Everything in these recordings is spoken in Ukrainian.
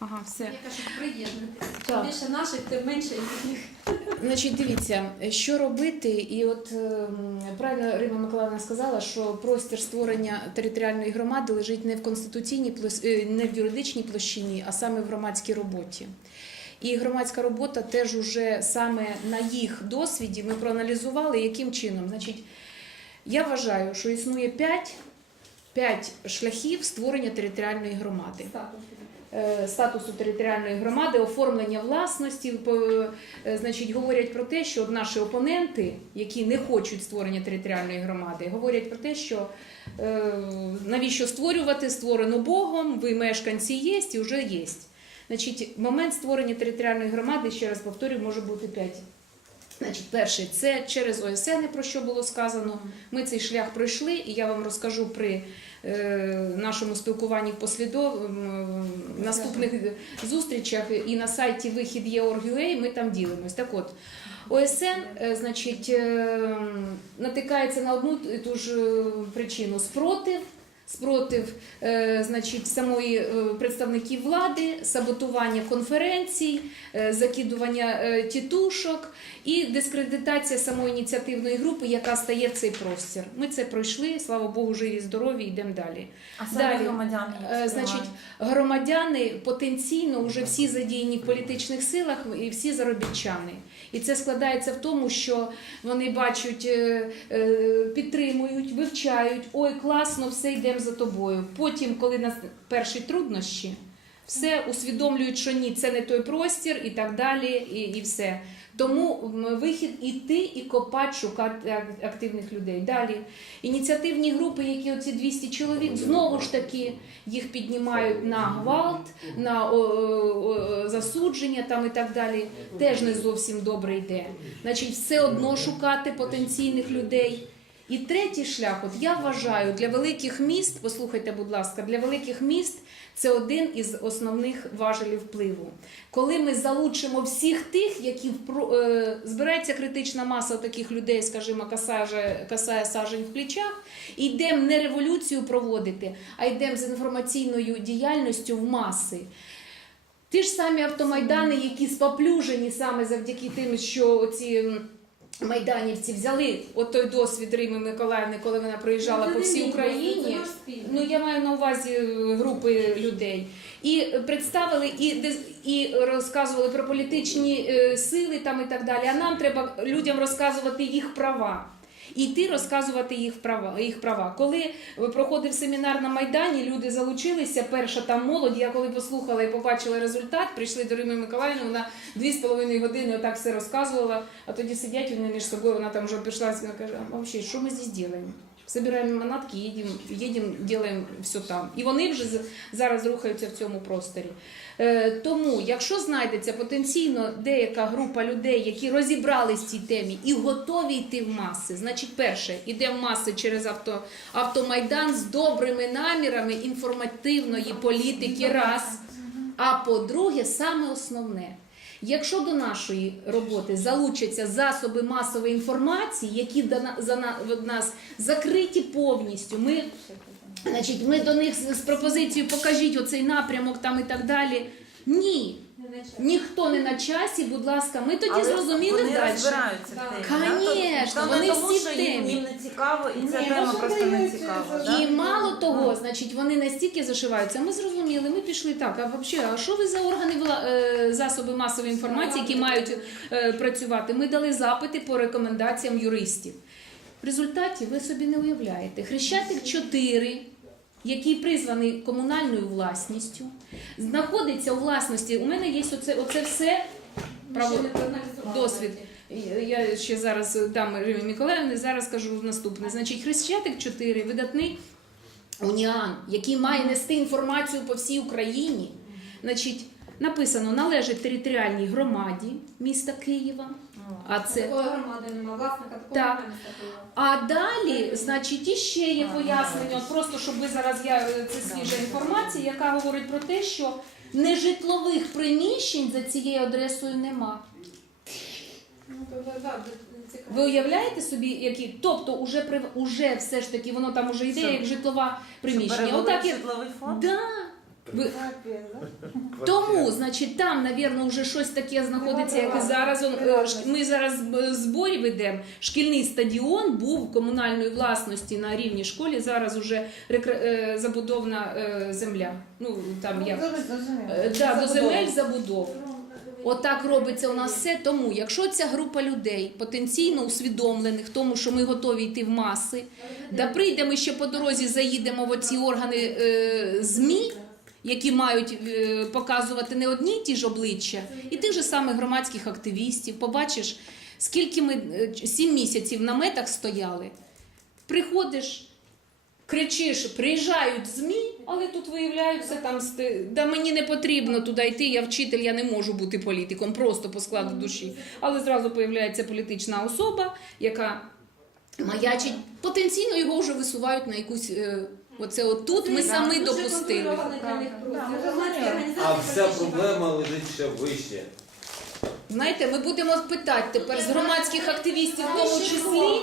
Ага, все. Я кажу, приєднуйтесь. Чим більше наших, тим менше їхніх. Значить, дивіться, що робити, і от ем, правильно Рима Миколаївна сказала, що простір створення територіальної громади лежить не в конституційній е, не в юридичній площині, а саме в громадській роботі. І громадська робота теж уже саме на їх досвіді ми проаналізували, яким чином. Значить, я вважаю, що існує п'ять, п'ять шляхів створення територіальної громади статусу територіальної громади, оформлення власності. по- е, Значить, говорять про те, що наші опоненти, які не хочуть створення територіальної громади, говорять про те, що е, навіщо створювати, створено Богом, ви мешканці є і вже є. Значить, момент створення територіальної громади, ще раз повторюю, може бути п'ять. Значить, перше, це через ОСН, про що було сказано. Ми цей шлях пройшли, і я вам розкажу при е, нашому спілкуванні в послідов наступних зустрічах і на сайті вихід є.org.ua ми там ділимось. Так от, ОСН, е, значить, е, натикається на одну і ту ж причину спротив. Спротив, е, значить, самої е, представників влади, саботування конференцій, е, закидування тітушок і дискредитація самої ініціативної групи, яка стає в цей простір. Ми це пройшли, слава Богу, живі, здорові, йдемо далі. А Далі. громадяни Значить, громадяни потенційно вже всі задіяні в політичних силах і всі заробітчани. І це складається в тому, що вони бачать, е, е, підтримують, вивчають, ой, класно, все йдемо за тобою. Потім, коли нас перші труднощі, все усвідомлюють, що ні, це не той простір і так далі, і, і все. Тому вихід іти і копати, шукати активних людей. Далі ініціативні групи, які оці 200 чоловік, знову ж таки їх піднімають на гвалт, на о, о, засудження там і так далі. Теж не зовсім добре йде. Значить, все одно шукати потенційних людей. І третій шлях, от я вважаю, для великих міст, послухайте, будь ласка, для великих міст це один із основних важелів впливу. Коли ми залучимо всіх тих, які е, збирається критична маса таких людей, скажімо, касає, касає сажень в плечах, і йдемо не революцію проводити, а йдемо з інформаційною діяльністю в маси. Ті ж самі автомайдани, які споплюжені саме завдяки тим, що ці майданівці взяли от той досвід Рими Миколаївни, коли вона проїжджала Ну, по всій Україні. Ну я маю на увазі е, групи людей. І представили і і розказували про політичні е, сили там і так далі. А нам треба людям розказувати їх права. І йти розказувати їх права, їх права. Коли проходив семінар на Майдані, люди залучилися. Перша там молодь. Я коли послухала і побачила результат, прийшли до Рими Миколаївни, вона дві з половиною години отак все розказувала. А тоді сидять вони між собою. Вона там вже пішла каже: а взагалі, що ми здесь робимо? Собираємо манатки, їдемо, їдемо, робимо все там. І вони вже зараз рухаються в цьому просторі. Е, тому, якщо знайдеться потенційно деяка група людей, які розібрались в цій темі і готові йти в маси, значить, перше, йде в маси через авто, автомайдан з добрими намірами інформативної політики, раз. А по-друге, саме основне. Якщо до нашої роботи залучаться засоби масової інформації, які від нас закриті повністю, ми Значить, ми до них з пропозицією покажіть оцей напрямок там і так далі. Ні, ніхто не на часі, будь ласка, ми тоді Але зрозуміли вони далі. розбираються в темі. да? Конечно, Тобто вони тому, всі що в їм, темі. їм не цікаво, і ця Ні, тема просто не дають, цікава. да? І мало того, значить, вони настільки зашиваються. Ми зрозуміли, ми пішли так. А взагалі, а що ви за органи вла- е, засоби масової інформації, які мають е, працювати? Ми дали запити по рекомендаціям юристів. В результаті ви собі не уявляєте. Хрещатик 4, який призваний комунальною власністю, знаходиться у власності. У мене є оце, оце все право досвід. Я ще зараз дам Римі Миколаївні, зараз скажу наступне. Значить, Хрещатик 4 видатний уніан, який має нести інформацію по всій Україні. Значить, написано належить територіальній громаді міста Києва. А це Такої громади немає, власника такого Так. немає а далі, значить, іще є пояснення, от просто щоб ви зараз я це свіжа інформація, яка говорить про те, що нежитлових приміщень за цією адресою нема. Ну, то, да, да, цікаво. Ви уявляєте собі, які, тобто, уже при уже все ж таки воно там уже йде як житлова приміщення. Отак як житловий фонд? да. Ви, Тому, значить, там, навірно, вже щось таке знаходиться, як і зараз. Он, е, ш- Ми зараз е, зборі ведемо. Шкільний стадіон був комунальної власності на рівні школі. Зараз уже рекре- е, забудовна е, земля. Ну там як Е, да, до земель забудов. Отак робиться у нас все. Тому, якщо ця група людей потенційно усвідомлених, тому що ми готові йти в маси, да прийдемо ще по дорозі, заїдемо в оці органи е, ЗМІ, які мають е, показувати не одні й ті ж обличчя, і тих же самих громадських активістів. Побачиш, скільки ми е, сім місяців на метах стояли. Приходиш, кричиш, приїжджають ЗМІ, але тут виявляються там да мені не потрібно туди йти. Я вчитель, я не можу бути політиком, просто по складу душі. Але зразу появляється політична особа, яка маячить. Потенційно його вже висувають на якусь. Оце от тут ми самі допустили. А вся проблема лежить ще вище. Знаєте, ми будемо питати тепер з громадських активістів, в тому числі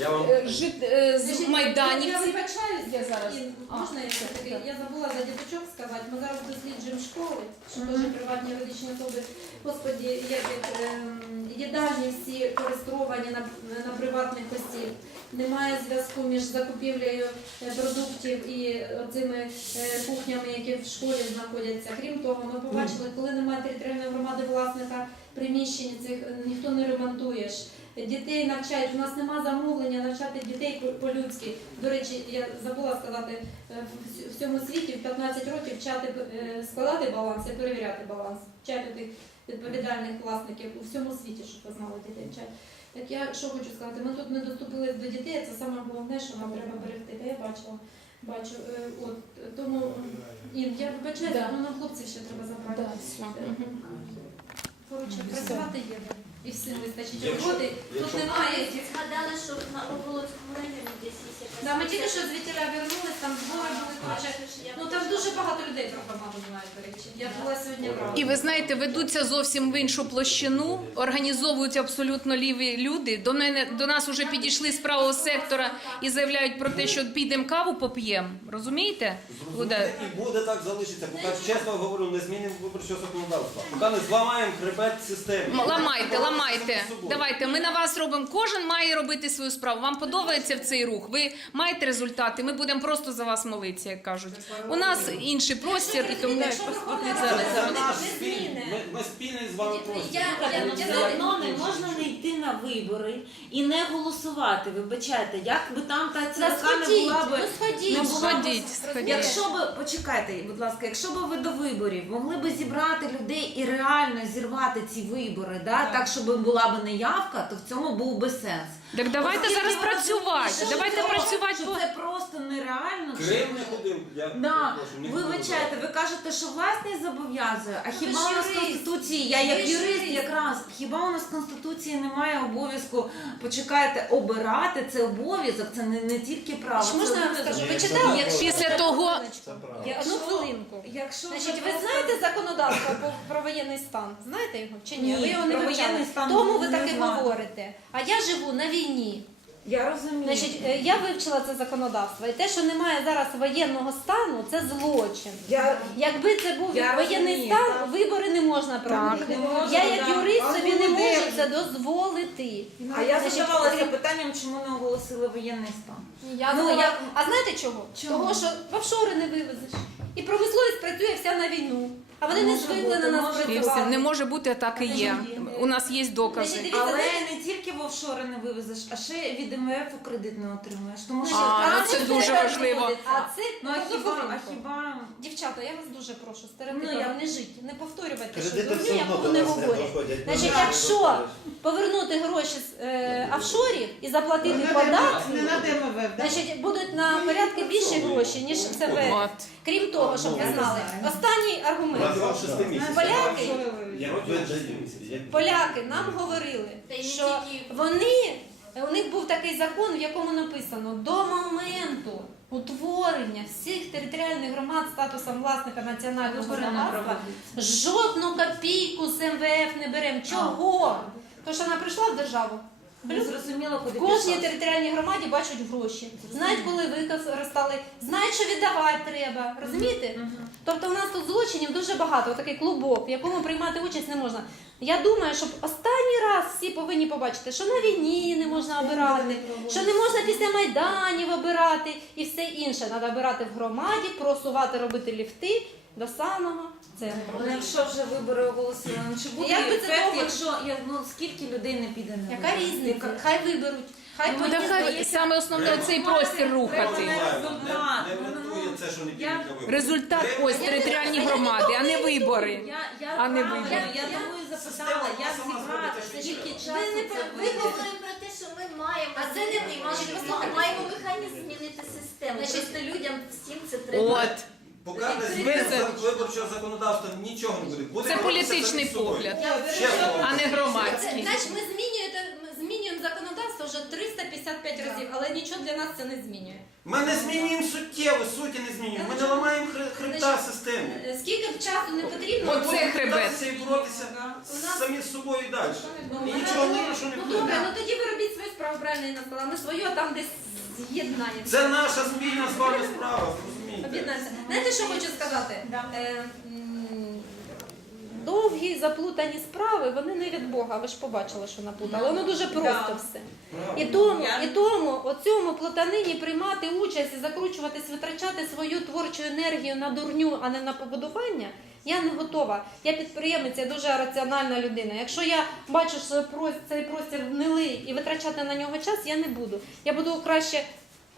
Я вам е, жит- е, з Я майданівців. вибачаюсь, Я зараз. А, можна я все-таки? Я забула за діточок сказати. Ми зараз досліджуємо школи, що теж приватні юридичні особи. Господі, як ем, їдальні всі користувані на, на приватних осіб. Немає зв'язку між закупівлею е, продуктів і цими е, кухнями, які в школі знаходяться. Крім того, ми побачили, коли немає територіальної громади власника приміщень цих е, ніхто не ремонтуєш. Дітей навчають. У нас нема замовлення навчати дітей по- по-людськи. До речі, я забула сказати, е, в всьому світі в 15 років вчати е, складати баланс і перевіряти баланс, вчати тих відповідальних власників у всьому світі, щоб ви знали дітей вчать. Так я що хочу сказати, ми тут не доступили до дітей, це саме головне, що нам треба берегти. Та я бачила, бачу. Е, От тому і я вибачаюся, Да. ну нам хлопців ще треба забрати. Да, все. Коротше, працювати є. І всім вистачить роботи. Тут немає. Згадали, що на Оболоцькому районі. Да, ми тільки що звідтіля вернулись, там збори були, коротше. Ну там дуже багато людей про громаду знають, до речі. Я була сьогодні вранці. І ви знаєте, ведуться зовсім в іншу площину, організовують абсолютно ліві люди. До мене до нас вже підійшли з правого сектора і заявляють про те, що підемо каву поп'ємо. Розумієте? Буде. і буде так залишиться. Поки чесно говорю, не змінимо виборчого законодавства. Поки не зламаємо хребет системи. М, Ламайте, ламайте. Давайте, ми на вас робимо. Кожен має робити свою справу. Вам подобається в цей рух. Ви маєте результати. Ми будемо просто за вас молитися, як кажуть. У нас інший простір, і тому. Ми, ми з вами простір. Ну, все одно не можна не йти на вибори і не голосувати. Вибачайте, як би там та ЦВК не була би ну сходіть. не була Сходіть, сходіть. Якщо би почекайте, будь ласка, якщо б ви до виборів могли б зібрати людей і реально зірвати ці вибори, да, так щоб була б неявка, то в цьому був би сенс. Так давайте Оскільки зараз працювати. Давайте що працювати що по це просто нереально. Крим не ходив. Я Да, прошу, не вибачайте, ви кажете, що власність зобов'язує. А хіба ж у нас в юрист. конституції, я Ви як ж юрист юрист. якраз, хіба у нас в конституції немає обов'язку почекайте, обирати це обов'язок, це не, не тільки право. Ж це Можна я обов'язок. скажу? Ви читали? після того. Одну хвилинку. Якщо Значить, ви ви знаєте законодавство про, про воєнний стан? Знаєте його чи ні? Ні, ви його не про вивчали. воєнний стан Тому ви не так і знаю. говорите. А я живу на війні. я розумію. Значить, е, я вивчила це законодавство. І те, що немає зараз воєнного стану, це злочин. я, Якби це був Я воєнний розумію, стан, так. вибори не можна проводити. не можна, я як да. юрист А собі не можу це дозволити. а я Значить, задавалася крім- питанням, чому не оголосили воєнний стан. Я Ну, я- А знаєте чого? Чому? Того, що в офшори не вивезеш. І промисловість працює вся на війну. А вони не звикли на нас. І все. працювати. Не може бути, а так і є. У нас є докази. Значить, дивіться, Але не тільки в офшори не вивезеш, а ще від МВФ кредит не отримуєш. Тому що значить, А, ну це дуже важливо. А це ну а хіба, а хіба Дівчата, я вас дуже прошу, Ну, я- не жити, не повторювати, що Кредити дурні, все одно до не нас не говорять. доходять. Значить, Ну, якщо повернути гроші з е, офшорів і заплатити податки, Не на ДМВ, да? значить будуть на порядки більше гроші, ніж в ЦВ. От. Крім того, щоб ви знали, останній аргумент. Місяців. Поляки, Я поляки нам говорили, що вони у них був такий закон, в якому написано до моменту утворення всіх територіальних громад статусом власника національного не жодну копійку з МВФ не беремо. Чого? Тому що вона прийшла в державу, Не зрозуміло, куди кожній пішла. територіальній громаді бачать гроші, знають, коли використали, знають, що віддавати треба. Розумієте? Тобто у нас тут злочинів дуже багато, такий клубок, в якому приймати участь не можна. Я думаю, щоб останній раз всі повинні побачити, що на війні не можна обирати, що не можна після майданів обирати і все інше. Треба обирати в громаді, просувати, робити ліфти до самого центру. Ну, якщо вже вибори оголосили, ну чи буде Як би це ефект, довго? якщо я- ну, скільки людей не піде на Яка вибори? різниця? Хай виберуть. Хай Ну, так здається. саме основне цей простір рухати. Не, врятує це, що не підуть на вибори. Результат ось територіальні громади, а не вибори. Я, я, А не правильно, вибори. я, і запитала, Система як зібрати, скільки що часу не це про- Ми вийде. про те, що ми маємо А це не ви, Машечка, Ми маємо механізм змінити систему. Значить, людям всім це треба. От. Поки не зміниться виборчого законодавства, нічого не буде. буде Це боротися політичний самі з собою. погляд, Чесно а не громадський. Значить, ми змінюєте, ми змінюємо законодавство вже 355 разів, але нічого для нас це не змінює. Ми не змінюємо суттєво, суті не змінюємо. Ми не ламаємо хре- хребта системи. Е, Скільки б часу не потрібно, Оце Будемо хребет. питатися і боротися нас- самі з собою і далі. Ну, І ми нічого не що не Ну буде. добре, ну тоді ви робіть свою справу, правильно Інна сказала. Ми свою, а там десь з'єднаємо. Це наша спільна з вами справа, зрозумійте. Об'єднаємося. Знаєте, що хочу сказати? Е, м, довгі заплутані справи, вони не від Бога. Ви ж побачили, що наплутали. Воно дуже просто все. І тому, і тому у цьому плутанині приймати участь і закручуватись, витрачати свою творчу енергію на дурню, а не на побудування. Я не готова. Я підприємець, я дуже раціональна людина. Якщо я бачу, що прос- цей простір гнилий і витрачати на нього час, я не буду. Я буду краще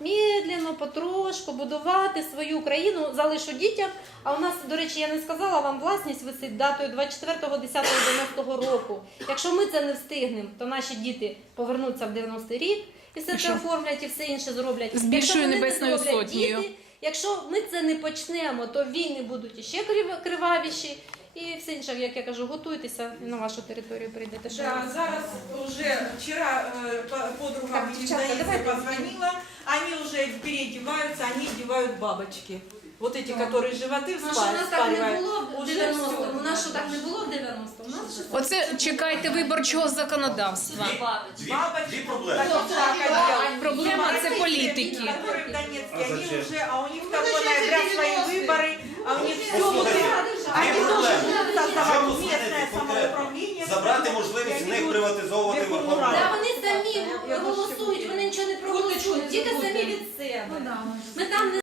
медленно, потрошку будувати свою країну, залишу дітям. А у нас, до речі, я не сказала, вам власність висить датою 24.10.90 року. Якщо ми це не встигнемо, то наші діти повернуться в 90-й рік і все це оформлять і все інше зроблять. З більшою Небесною Сотнею. діти, Якщо ми це не почнемо, то війни будуть іще крив- кривавіші І все інше, як я кажу, готуйтеся і на вашу територію прийдете. Що Да, зараз уже вчера э, по- подруга Так, мне девчата, Наиса давайте. позвонила, они уже переодеваются, они одевают бабочки. Вот эти, которые животы Ну, що у нас вспа- так не вспаривают. було в Уже 90-му? всё. У нас що так не було в 90-му? У нас щось Оце чекайте виборчого законодавства. Дві, Бабочки, дві проблеми. так, так, отдел. Проблема И це маркетинг, політики. Которые в Донецке, А они зачем? уже, а у них 2 ноября свои выборы, а у них все вот это. Они должны создавать местное самоуправление. Забрати можливість в них приватизовувати Верховну Верховну Раду. Вони самі голосують, вони нічого не проголосують, тільки самі від себе. Ми там не